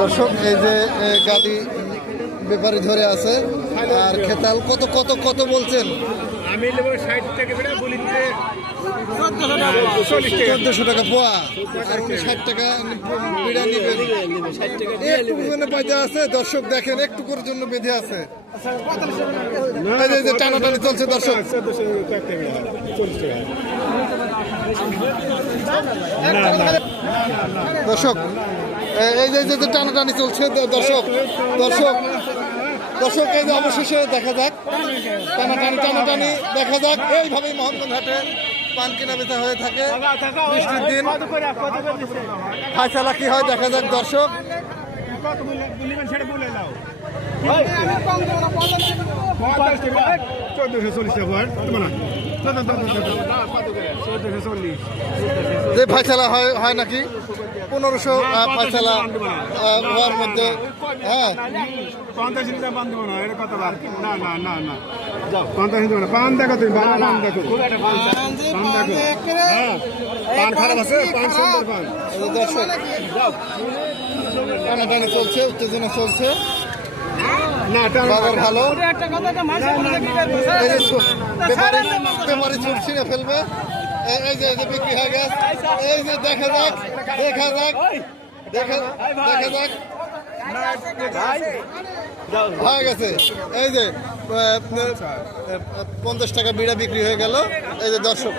দর্শক এই যে গাড়ি ব্যাপারী ধরে আছে আর খেতাল কত কত কত বলছেন? আমি নেব 60 টাকা বেড়া বলিতে 1400 টাকা পোয়া আর উনি 60 টাকা বিড়া নেবেন। একটু জন্য পাইতে আছে দর্শক দেখেন একটু করে জন্য বেঁধে আছে। এই যে টানাটানি চলছে দর্শক। দর্শক এই যে টানাটানি চলছে দর্শক দর্শক দর্শক এই যে অবশেষে দেখা যাক টানাটানি দেখা যাক। এইভাবেই মোহাম্মদ হাটে পান কেনা বেচা হয়ে থাকে বৃষ্টির দিন। ফায়সালা কি হয় দেখা যাক দর্শক। যে ফায়সালা হয় নাকি 1500 ফায়সালা হওয়ার মধ্যে। হ্যাঁ 50 টাকা পান দেবো না, এটা কত বার? না না না না 50 দেবো না। পান দেখো তুমি, পান দেখো, পান খারাপ আছে, পান সুন্দর পান। দর্শক টানাটানি চলছে, উত্তেজনা চলছে। বাজার ভালো, ব্যাপারে চুপ ছিঁড়ে ফেলবে। এই যে বিক্রি হয়ে গেছে। এই যে দেখা যাক হয়ে গেছে। এই যে 50 টাকা বিড়া বিক্রি হয়ে গেল। এই যে দর্শক